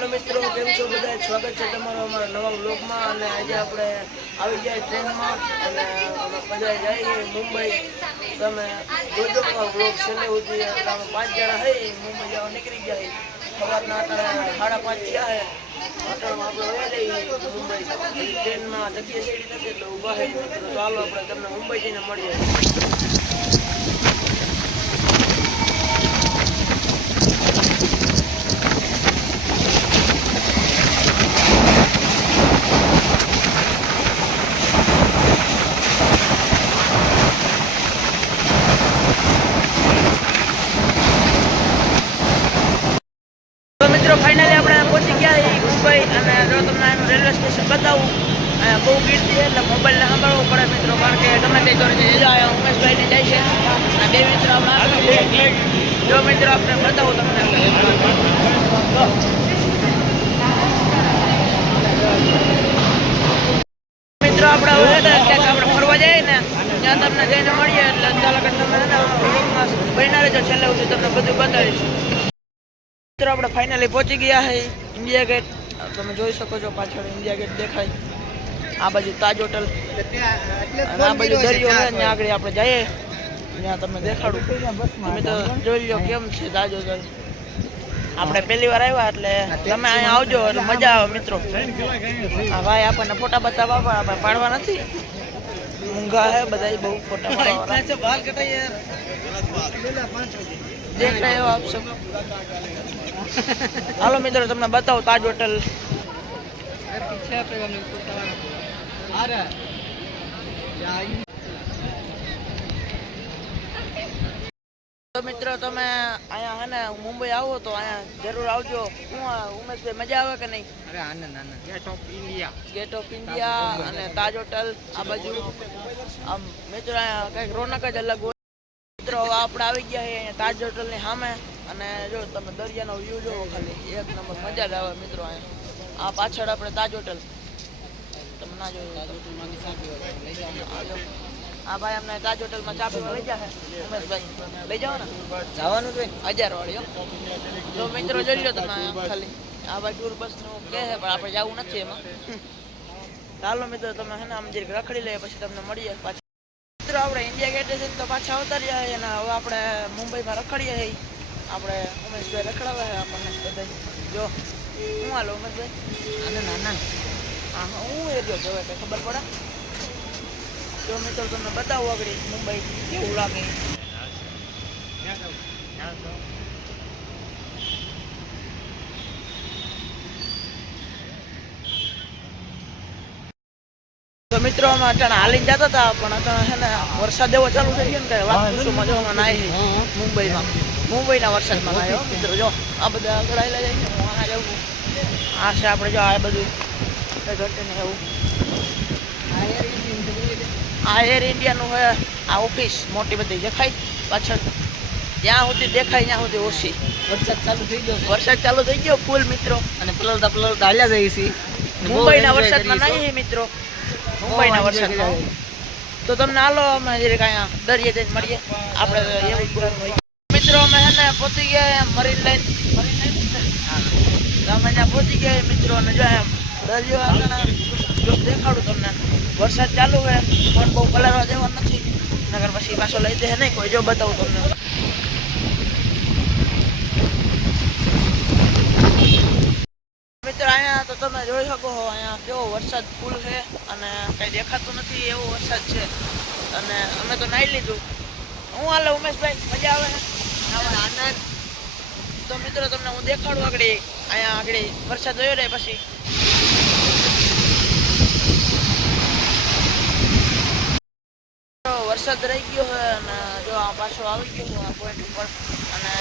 Hello मित्रों, केम छो बधाय? स्वागत है तमारो हमारा नवा व्लॉग में। અને આજે આપણે આવી જાય ટ્રેનમાં અને અમે બધા જઈએ મુંબઈ। તમે જોજો અમારો વ્લોગ છેલ્લે સુધી। એટલે અમે 5 જણા હઈ મુંબઈ જવા નીકળી ગયા। સવારના 5:30 થયા હે। હોટલમાં આપણે વયા જઈએ મુંબઈ। ટ્રેનમાં જગ્યા છેડી નથી એટલે ઊભા હે મિત્રો। તો ચાલો આપણે તમને મુંબઈ જઈને મળીએ। મિત્રો ફાઇનલી આપણે પહોંચી ગયા મુંબઈ। અને જો તમને આનું રેલવે સ્ટેશન બતાવું, બહુ ભીડ છે એટલે મોબાઈલને સાંભળવો પડે મિત્રો, કારણ કે ગમે તે જોડે ઉમેશભાઈને જાય છે અને બે મિત્રો આપણે જો મિત્રો આપણે બતાવું તમને મિત્રો આપણે હવે ક્યાંક આપણે ફરવા જઈએ ને ત્યાં તમને જઈને મળીએ। એટલે ચાલો કે તમે બન્યા રહેજો છેલ્લે સુધી, તમને બધું બતાવીશ। મિત્રો આપણે ફાઇનલી પહોંચી ગયા છે ઇન્ડિયા ગેટ। તમે જોઈ શકો છો પાછળ ઇન્ડિયા ગેટ દેખાય। આ બાજુ તાજ હોટલ અને આ બાજુ દરિયો છે, ત્યાં આગળ આપણે જઈએ, ત્યાં તમને દેખાડું। તમે તો જોઈ લો કેમ છે તાજ હોટલ। આપણે પહેલી વાર આવ્યા એટલે તમે અહીંયા આવજો એટલે મજા આવે મિત્રો। હા ભાઈ આપણને ફોટા બતાવવા આપણે પાડવા નથી, મૂંગા હે બધા બહુ ફોટા પાડવા। देख रहे हो आप सब। હાલો મિત્રો તમને બતાવો તાજ હોટલ। તો મિત્રો તમે અહીંયા હે ને મુંબઈ આવો તો અહીંયા જરૂર આવજો। હું ઉમેશભાઈ મજા આવે કે નહીં? અરે આનંદ આનંદ। ગેટ ઓફ ઇન્ડિયા અને તાજ હોટલ આ બાજુ આમ મિત્રો અહીંયા કંઈક રોનક જ અલગ હોય। મિત્રો આપણે આવી ગયા છીએ અહીંયા તાજ હોટલની સામે। અને જો તમે દરિયાનો વ્યૂ જોવો, ખાલી એક નંબર મજા જ આવે મિત્રો। અહીંયા આ પાછળ આપણે તાજ હોટલ તમે ના જોયું। હા ભાઈ અમને તાજ હોટલમાં ચા પીવા લઈ જાય ઉમેશભાઈ, લઈ જાઓ ને જવાનું છે 1000 વાળી। તો મિત્રો જોઈ લો તમે ખાલી આ ભાઈ ટૂર બસનું કહે છે પણ આપણે જવું નથી એમાં। ચાલો મિત્રો તમે હે ને આમ જરીક રખડી લઈએ પછી તમને મળીએ પાછા। મિત્રો આપણે ઇન્ડિયા ગેટ છે તો પાછા આવતા રહ્યા અને હવે આપણે મુંબઈમાં રખડીએ છીએ। આપણે ઉમેશભાઈ રખડાવે છે આપણને બધા। જો હું હાલો ઉમેશભાઈ? આનંદ આનંદ। હા હું એરિયો જોવે કંઈ ખબર પડે? જો મિત્રો તમને બતાવું આગળ મુંબઈ કેવું લાગે। તો મિત્રો અમે અટાણે હાલીને જતા હતા પણ અટાણે છે ને વરસાદ એવો ચાલુ થઈ ગયો ને કે વાત પૂછોમાં જો અમે નાહી મુંબઈના વરસાદમાં નાહ્યો મિત્રો। જો આ બધા આગળ આવેલા જાય છે, હું આ જવું આ છે આપણે જો આ બધું ઘટીને એવું આ એર ઇન્ડિયાનું હોય। આ ઓફિસ મોટી બધી દેખાય પાછળ, જ્યાં સુધી દેખાય ત્યાં સુધી ઓછી। વરસાદ ચાલુ થઈ ગયો, વરસાદ ચાલુ થઈ ગયો ફૂલ મિત્રો। અને પલળતા હાલ્યા જઈએ છીએ મુંબઈના વરસાદમાં નાહીએ મિત્રો, મુંબઈના વરસાદમાં। તો તમને હાલો અમે જરીક અહીંયા દરિયે જઈને મળીએ આપણે એવું કરવાનું હોય। મિત્રો અમે છે ને પહોંચી ગયા મરીન લાઈન અમે ત્યાં પહોંચી ગયા મિત્રો। અને જો દરિયો આગળ જો દેખાડું તમને, વરસાદ ચાલુ છે પણ બહુ પલળવા જેવો નથી, નગર પછી પાછો લઈ દે નહીં કોઈ। જો બતાવું તમને મિત્રો અહીંયા તો તમે જોઈ શકો છો અહીંયા કેવો વરસાદ ફૂલ છે અને કંઈ દેખાતું નથી એવો વરસાદ છે। અને અમે તો નાહી લીધું। હું હાલે ઉમેશભાઈ મજા આવે છે? આનંદ। તો મિત્રો તમને હું દેખાડું આગળ અહીંયા આગળ વરસાદ જોયો ને પછી વરસાદ રહી ગયો છે અને જો આ પાછો આવી ગયો આ પોઈન્ટ ઉપર। અને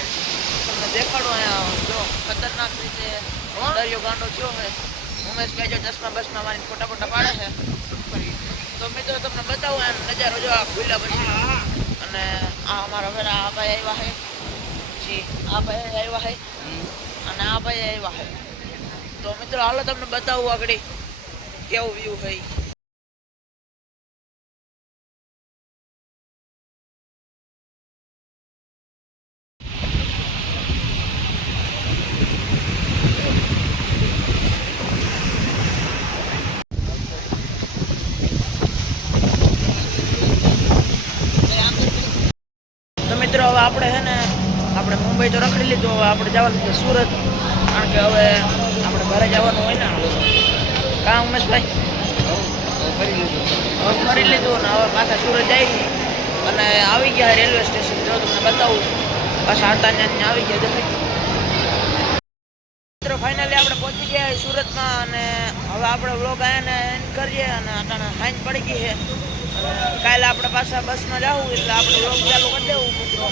તમને દેખાડો અહીંયા જો ખતરનાક રીતે દરિયો ગાંડો થયો છે। ઉમેશભાઈ જો ચશ્મા બસમાં મારીને ફોટા પાડે છે। તો મિત્રો તમને બતાવું એમ નજારો જો આ ખુલ્લા પછી। અને આ અમારા ઘરે આ ભાઈ આવ્યા છે, જી આ ભાઈ આવ્યા છે અને આ ભાઈ આવ્યા છે। તો મિત્રો હાલો તમને બતાવું આગળ કેવું વ્યૂ છે। મિત્રો હવે આપણે છે ને આપણે મુંબઈ તો રખડી લીધું, હવે આપણે જવાનું છે સુરત, કારણ કે હવે આપણે ઘરે જવાનું હોય ને કાં ઉમેશભાઈ હવે ફરી લીધું ને હવે પાછા સુરત જઈ અને આવી ગયા રેલવે સ્ટેશન. જો તમને બતાવું પાછા હતા ત્યાં આવી ગયા દેખાય. મિત્રો ફાઇનલી આપણે પહોંચી ગયા સુરતમાં અને હવે આપણે વ્લોગ આને એન્ડ કરીએ અને અટાણે સાંજ પડી ગઈ છે. કાલે આપણે પાછા બસમાં જવું એટલે આપણે વ્લોગ ચાલુ કરી દેવું મિત્રો.